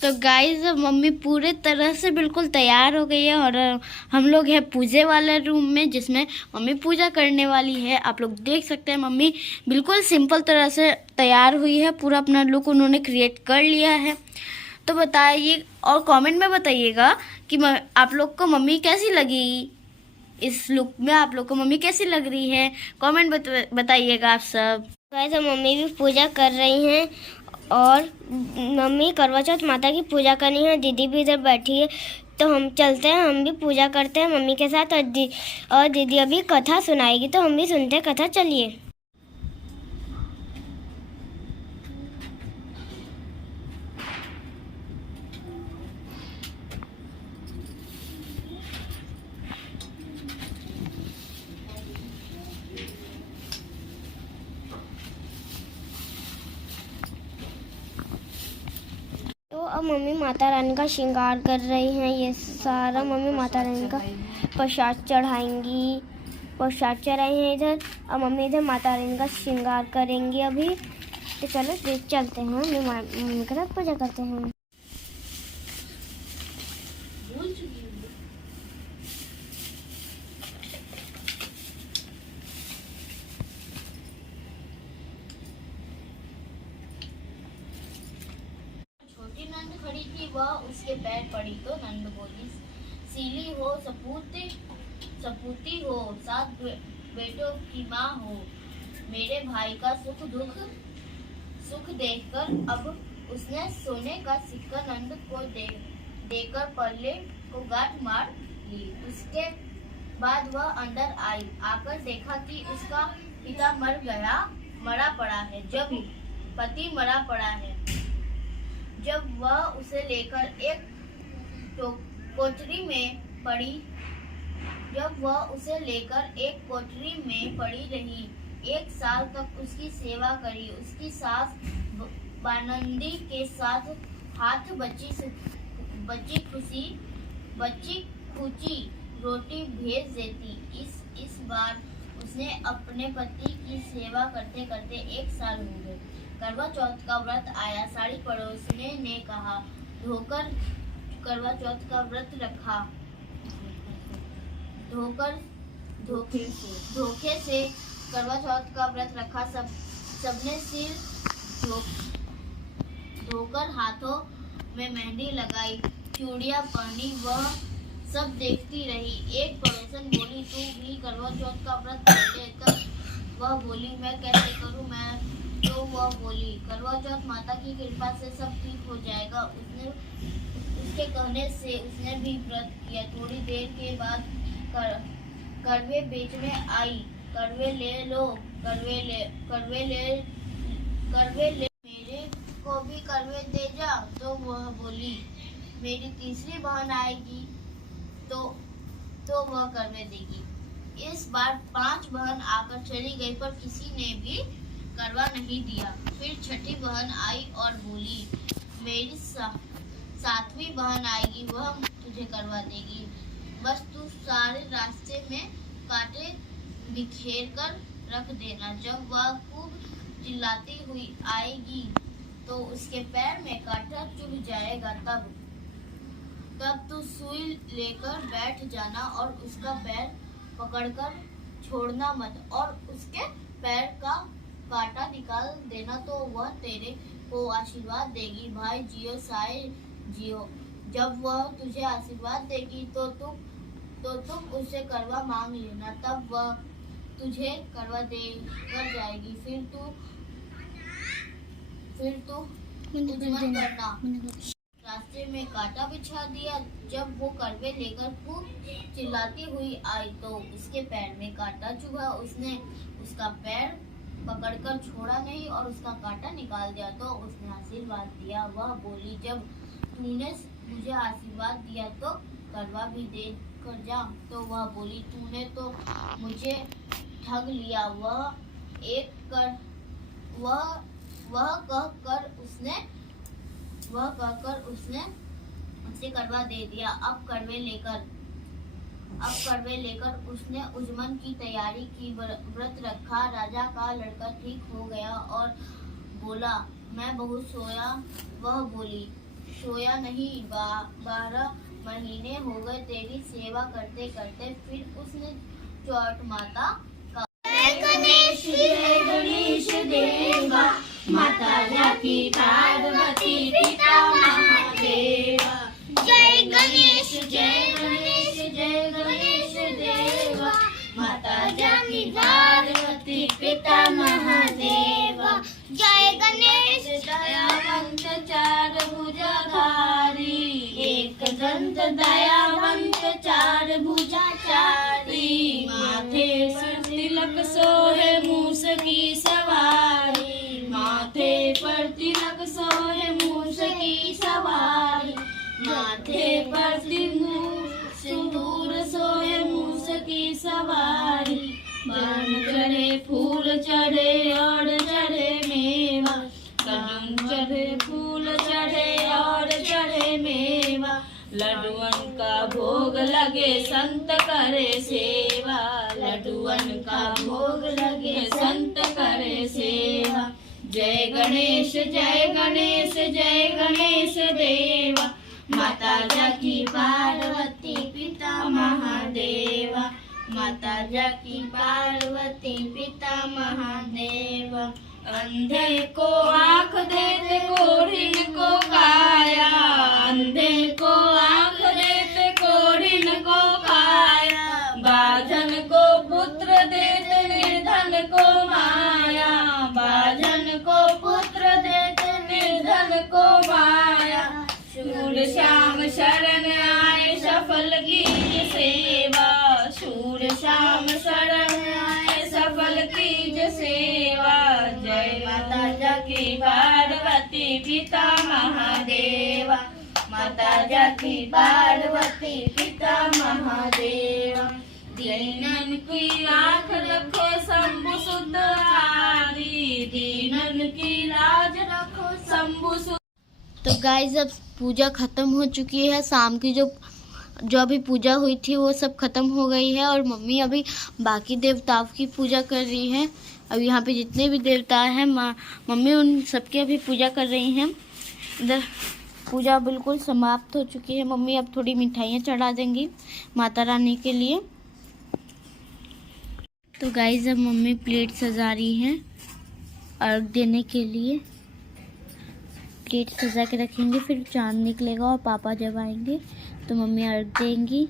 तो guys mummy पूरे तरह से बिल्कुल तैयार हो गई है और हम लोग हैं पूजे वाले रूम में जिसमें मम्मी पूजा करने वाली है। आप लोग देख सकते हैं मम्मी बिल्कुल सिंपल तरह से तैयार हुई है, पूरा अपना लुक उन्होंने क्रिएट कर लिया है। तो बताइए और कमेंट में बताइएगा कि आप लोग को मम्मी कैसी लगी, इस लुक में आप लोग को मम्मी कैसी लग रही है, कमेंट बताइएगा आप सब। गाइस मम्मी भी पूजा कर रही हैं और मम्मी करवा चौथ माता की पूजा करनी है। दीदी भी इधर बैठी है, तो हम चलते हैं, हम भी पूजा करते हैं मम्मी के साथ। और दीदी अभी कथा सुनाएगी, तो हम भी सुनते हैं कथा। चलिए। तो अब मम्मी माता रानी का श्रृंगार कर रही हैं। ये सारा मम्मी माता रानी का प्रसाद चढ़ाएंगी, प्रसाद चढ़ाई हैं इधर। अब मम्मी इधर माता रानी का श्रृंगार करेंगी अभी। तो चलो चलते हैं, मम्मी के साथ पूजा करते हैं। नंद खड़ी थी, वह उसके पैर पड़ी तो नंद बोली, सीली हो सपूती हो, 7 बेटों की माँ हो, मेरे भाई का सुख देखकर अब उसने सोने का सिक्का नंद को देकर पल्ले को गांठ मार ली। उसके बाद वह अंदर आई, आकर देखा कि उसका पिता मरा पड़ा है, जब पति मरा पड़ा है। जब वह उसे लेकर एक कोठरी में पड़ी रही, 1 साल तक उसकी सेवा करी। उसकी सास बानंदी के साथ हाथ बची खुची रोटी भेज देती। इस बार उसने अपने पति की सेवा करते करते 1 साल हो गए। करवा चौथ का व्रत आया। साड़ी पड़ोसने ने कहा, धोकर करवा चौथ का व्रत रखा, धोखे से करवा चौथ का व्रत रखा। सबने सिर धोकर हाथों में मेहंदी लगाई, चूड़ियां पहनी। वह सब देखती रही। एक पड़ोसन बोली, तू भी करवा चौथ का व्रत कर ले। तब वह बोली, मैं कैसे करूं? तो वह बोली, करवा चौथ माता की कृपा से सब ठीक हो जाएगा। उसके कहने से उसने भी व्रत किया। थोड़ी देर के बाद कड़वे बेचने आई। कड़वे ले लो, मेरे को भी कड़वे दे जा। तो वह बोली, मेरी तीसरी बहन आएगी तो वह कड़वे देगी। इस बार 5 बहन आकर चली गई, पर किसी ने भी करवा नहीं दिया। फिर छठी बहन आई और बोली, मेरी 7वीं बहन आएगी, वह तुझे करवा देगी। बस तू सारे रास्ते में कांटे बिखेर कर रख देना। जब वह खूब चिल्लाती हुई आएगी तो उसके पैर में कांटा चुभ जाएगा। तब तू सुई लेकर बैठ जाना और उसका पैर पकड़कर छोड़ना मत, और उसके पैर का कांटा निकाल देना, तो वह तेरे को आशीर्वाद देगी। भाई जियो साए जियो। जब वह तुझे आशीर्वाद देगी तो तुम उससे करवा मांग लेना, तब वह तुझे करवा देकर जाएगी। फिर तू करना। रास्ते में कांटा बिछा दिया। जब वो करवे लेकर खूब चिल्लाती हुई आई तो उसके पैर में कांटा चुभा। उसने उसका पैर पकड़कर छोड़ा नहीं और उसका कांटा निकाल दिया। तो उसने आशीर्वाद दिया। वह बोली, जब तूने मुझे आशीर्वाद दिया तो करवा भी दे कर जा। तो वह बोली, तूने तो मुझे ठग लिया। वह कहकर उसने उसे करवा दे दिया। अब करवे लेकर उसने उजमन की तैयारी की, व्रत रखा। राजा का लड़का ठीक हो गया और बोला, मैं बहुत सोया। वह बोली, सोया नहीं, 12 महीने हो गए तेरी सेवा करते करते। फिर उसने चौठ माता का जय गणेश देवा, माता जाकी पार्वती पिता महादेवा। जय गणेश देवा, माता जाकी पार्वती पिता महादेवा। जय गणेश दयावंत चार भुजाधारी, एक दंत दयावंत चार भुजाचारी। माथे सिर तिलक सोहे मूस की सवारी, माथे पर तिलक सोहे मूस की सवारी। माथे पर सिंदूर सोहे मूस की सवारी। बन चढ़े फूल चढ़े और चढ़े मेवा, कदम चढ़े फूल चढ़े और चढ़े मेवा। लड्डुअन का भोग लगे संत करे सेवा, लड्डुअन का भोग लगे संत करे सेवा। जय गणेश देवा, माता जाकी पार्वती पिता महादेवा। माता जाकी पार्वती पिता महादेवा। अंधे को आँख देते कोढ़िन को काया, अंधे को आँख देते कोढ़िन को काया। बाझन को पुत्र देते निर्धन को माया, बाझन को पुत्र देते निर्धन को माया। शूर श्याम शरण आए सफल कीज सेवा, शूर श्याम शरण आए सफल कीज सेवा। जय माता जाकी पार्वती पिता महादेवा, माता जाकी पार्वती पिता महादेवा। दीनन की आँख रखो शंभु सुत हारी, दीनन की लाज रखो शंभु सुत। तो गाइस अब पूजा खत्म हो चुकी है। शाम की जो अभी पूजा हुई थी वो सब खत्म हो गई है और मम्मी अभी बाकी देवताओं की पूजा कर रही है। अब यहाँ पे जितने भी देवता हैं मम्मी उन सबकी अभी पूजा कर रही हैं। इधर पूजा बिल्कुल समाप्त हो चुकी है। मम्मी अब थोड़ी मिठाइयाँ चढ़ा देंगी माता रानी के लिए। तो गाइस अब मम्मी प्लेट सजा रही हैं अर्घ देने के लिए। प्लेट सजा के रखेंगे, फिर चांद निकलेगा और पापा जब आएंगे तो मम्मी अर्घ देंगी।